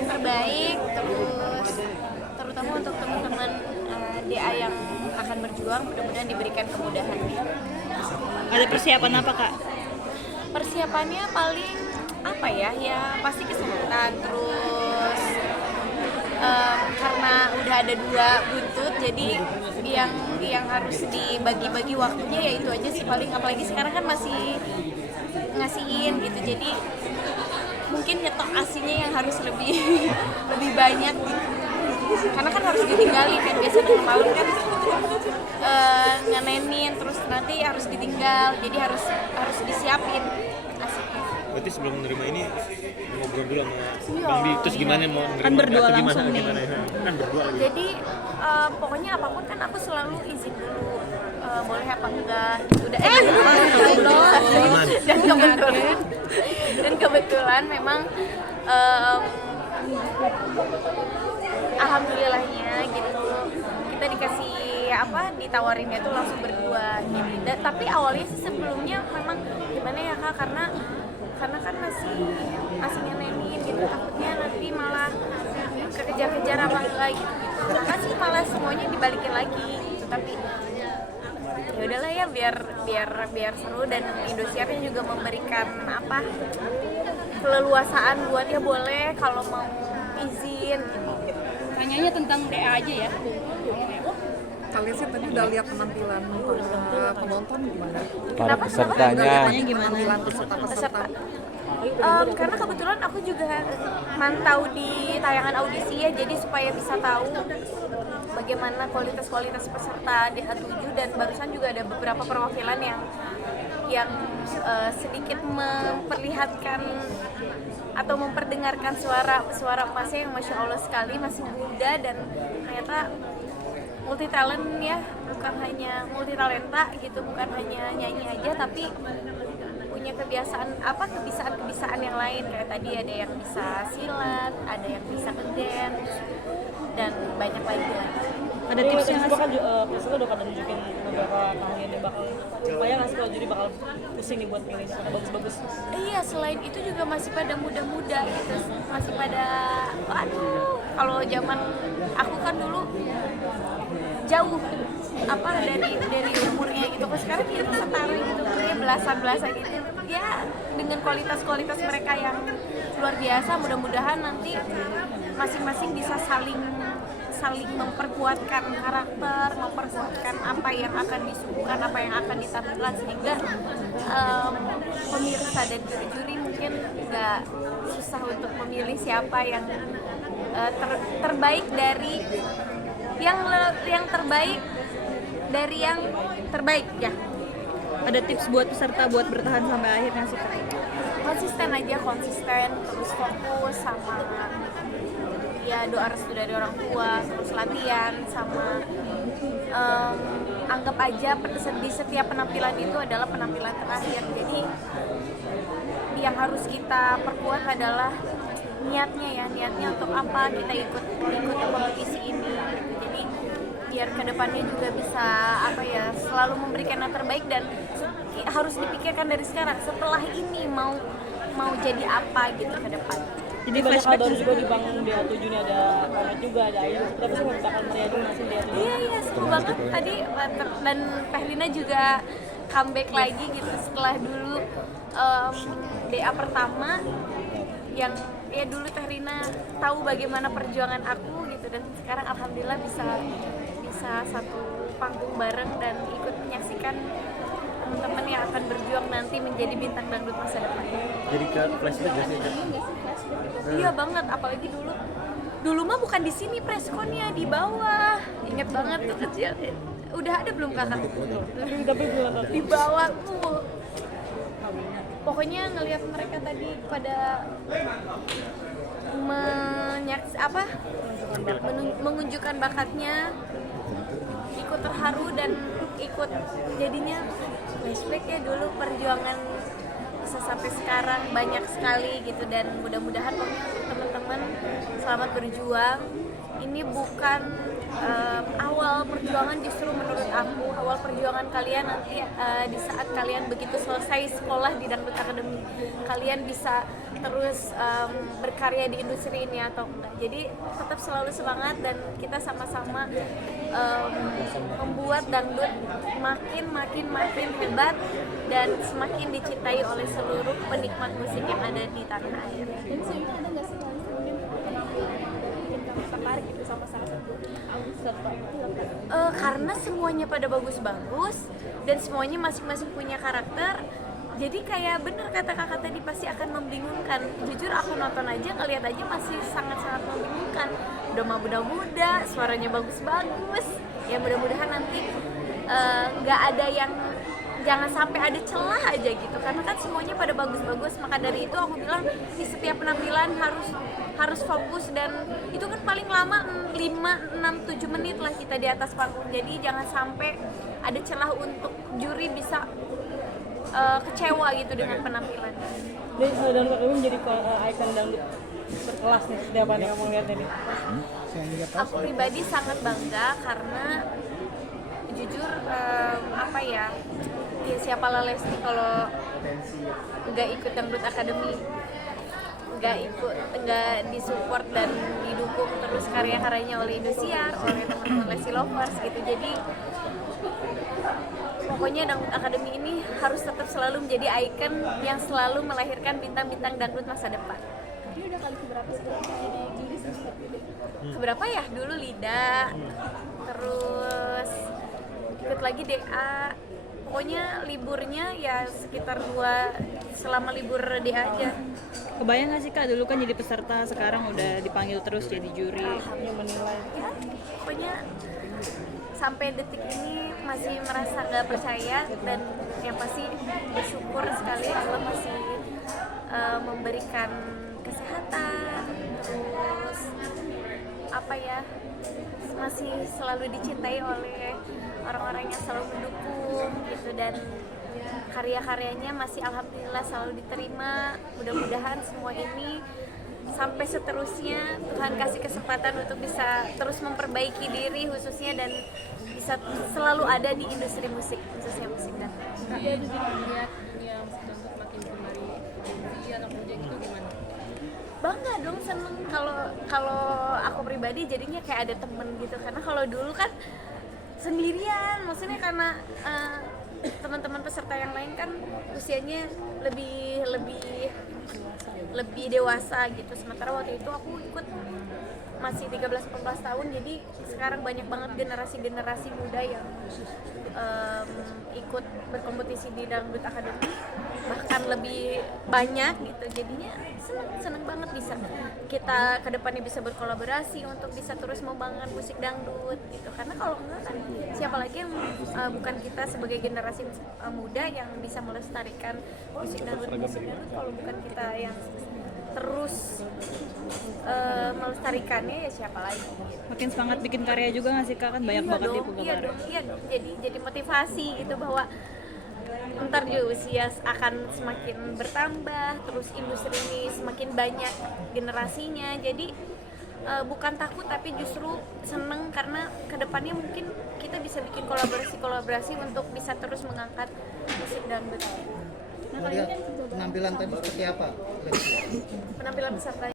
yang terbaik, terus terutama untuk teman-teman DA yang akan berjuang, mudah-mudahan diberikan kemudahan. Ada persiapan apa Kak? Persiapannya paling apa ya pasti kesehatan, terus karena udah ada 2 buntut, jadi yang harus dibagi-bagi waktunya ya itu aja sih paling, apalagi sekarang kan masih ngasihin gitu, jadi mungkin nyetok asinya yang harus lebih lebih banyak gitu, karena kan harus ditinggalin kan, biasa tengah malam kan nganenin, terus nanti harus ditinggal, jadi harus disiapin asiknya. Berarti sebelum menerima ini ngobrol dulu sama Bang Bi, terus gimana mau menerima Kan berdua atau langsung nih. gimana ya? Kan berdua lagi. Jadi pokoknya apapun kan aku selalu izin dulu, boleh apa enggak udah dan kebetulan memang alhamdulillahnya gitu kita dikasih ditawarinnya tuh langsung berdua gitu. Tapi awalnya sih sebelumnya memang gimana ya Kak, karena kan masih ngenenin gitu, takutnya nanti malah kekejar-kejar apa enggak gitu. Maka sih malah semuanya dibalikin lagi gitu. Tapi ya udahlah ya, biar seru, dan Indosiarnya juga memberikan keleluasaan buat ya boleh kalau mau izin gitu. Tanyanya tentang DA aja ya. Kalian sih tadi udah lihat penampilan para penonton gimana? Para pesertanya. Tanya gimana? Penampilan peserta-peserta. Karena kebetulan aku juga mantau di tayangan audisi ya, jadi supaya bisa tahu bagaimana kualitas peserta di A7, dan barusan juga ada beberapa perwakilan yang sedikit memperlihatkan atau memperdengarkan suara emasnya yang masya Allah sekali, masih muda dan ternyata multi talent ya, bukan hanya multi talenta gitu, bukan hanya nyanyi aja tapi punya kebiasaan yang lain, kayak tadi ada yang bisa silat, ada yang bisa ngedance, dan banyak lagi. Ada tipsnya nggak sih? Kan biasanya udah pada nunjukin beberapa keahlian yang bakal supaya nggak sih kalau jadi bakal pusing nih buat pilih karena bagus-bagus. Iya, selain itu juga masih pada muda-muda gitu, masih pada kalau zaman aku kan dulu jauh dari umurnya gitu, kok sekarang kita setara gitu, kayak belasan gitu ya, dengan kualitas mereka yang luar biasa. Mudah-mudahan nanti masing-masing bisa saling memperkuatkan karakter, memperkuatkan apa yang akan disuguhkan, apa yang akan ditampilkan, sehingga pemirsa dan juri mungkin nggak susah untuk memilih siapa yang terbaik dari yang terbaik dari yang terbaik ya. Ada tips buat peserta buat bertahan sampai akhir nggak sih Kak? Konsisten, terus fokus sama ya doa restu dari orang tua, terus latihan sama anggap aja di setiap penampilan itu adalah penampilan terakhir. Jadi yang harus kita perkuat adalah niatnya untuk apa kita ikut kompetisi ini. Jadi biar kedepannya juga bisa selalu memberikan yang terbaik, dan harus dipikirkan dari sekarang setelah ini mau jadi apa gitu ke depan. Jadi Banyak hal flashback baru juga di Bang DA7 ini, ada Komet juga, ada Ayu. Tapi sih bakal meriah juga masih DA7. Iya, seru banget tadi, dan Pehlina juga comeback lagi gitu setelah dulu DA pertama yang ya dulu Pehlina tahu bagaimana perjuangan aku gitu, dan sekarang alhamdulillah bisa satu panggung bareng dan ikut menyaksikan teman-teman yang akan berjuang nanti menjadi bintang dangdut masa depan. Jadi ke flashback gak sih? Iya banget, apalagi dulu mah bukan di sini preskonnya, di bawah. Ingat banget tuh kecil. Udah ada belum kakak? Tapi belum. Di bawah tuh. Pokoknya ngelihat mereka tadi pada menunjukkan bakatnya, ikut terharu dan ikut jadinya flashback ya dulu perjuangan bisa sampai sekarang banyak sekali gitu, dan mudah-mudahan teman-teman selamat berjuang. Ini bukan awal perjuangan, justru menurut aku awal perjuangan kalian nanti di saat kalian begitu selesai sekolah di Dangdut Academy, kalian bisa terus berkarya di industri ini atau enggak. Jadi tetap selalu semangat dan kita sama-sama membuat dangdut makin hebat dan semakin dicintai oleh seluruh penikmat musik yang ada di tanah air. Dan sebenarnya ada nggak sih kalian kemudian bikin kamu tertarik gitu sama salah satu peserta? Karena semuanya pada bagus-bagus dan semuanya masing-masing punya karakter. Jadi kayak bener kata kakak tadi, pasti akan membingungkan. Jujur aku nonton aja, ngeliat aja masih sangat-sangat membingungkan. Udah mah muda-muda, suaranya bagus-bagus. Ya mudah-mudahan nanti nggak ada yang, jangan sampai ada celah aja gitu. Karena kan semuanya pada bagus-bagus. Maka dari itu aku bilang di setiap penampilan harus fokus, dan itu kan paling lama 5, 6, 7 menit lah kita di atas panggung. Jadi jangan sampai ada celah untuk juri bisa kecewa gitu dengan penampilan. Dangdut Akademi menjadi ikon dangdut berkelas nih, setiap hari kamu lihat ini. Aku pribadi sangat bangga karena jujur apa ya siapa lah Lesti kalau nggak ikut Dangdut Akademi, nggak disupport dan didukung terus karya-karyanya oleh Indosiar, oleh teman-teman Lesti Lovers gitu. Jadi pokoknya Dangdut Akademi ini harus tetap selalu menjadi ikon yang selalu melahirkan bintang-bintang dangdut masa depan. Ini udah kali keberapa sih jadi juri seperti itu? Keberapa ya? Dulu Lida, terus ikut lagi DA. Pokoknya liburnya ya sekitar 2 selama libur DA aja. Kebayang nggak sih Kak, dulu kan jadi peserta, sekarang udah dipanggil terus jadi juri. Yang menilai. Ya, pokoknya sampai detik ini masih merasa nggak percaya, dan yang pasti bersyukur sekali Allah masih memberikan kesehatan, terus apa ya, masih selalu dicintai oleh orang-orang yang selalu mendukung gitu, dan karya-karyanya masih alhamdulillah selalu diterima. Mudah-mudahan semua ini sampai seterusnya Tuhan kasih kesempatan untuk bisa terus memperbaiki diri khususnya, dan bisa selalu ada di industri musik, khususnya musik dan Ada juga melihat yang sedang makin kembali di anak muda itu gimana? bangga dong, seneng. Kalau aku pribadi jadinya kayak ada temen gitu, karena kalau dulu kan sendirian, maksudnya karena teman-teman peserta yang lain kan usianya lebih dewasa gitu, sementara waktu itu aku ikut masih 13-14 tahun. Jadi sekarang banyak banget generasi muda yang ikut berkompetisi di Dangdut Akademi, bahkan lebih banyak gitu. Jadinya seneng banget bisa kita kedepannya bisa berkolaborasi untuk bisa terus membangun musik dangdut gitu. Karena kalau enggak kan siapa lagi yang bukan kita sebagai generasi muda yang bisa melestarikan musik dangdut kalau bukan kita yang terus melestarikannya, ya siapa lagi gitu. Makin semangat bikin karya juga nggak sih Kak, kan banyak banget nih penggemar. Iya dong, jadi motivasi itu bahwa ntar juga usia akan semakin bertambah, terus industri ini semakin banyak generasinya. Jadi bukan takut tapi justru seneng, karena kedepannya mungkin kita bisa bikin kolaborasi untuk bisa terus mengangkat musik dangdut. Melihat penampilan tadi seperti apa? Penampilan peserta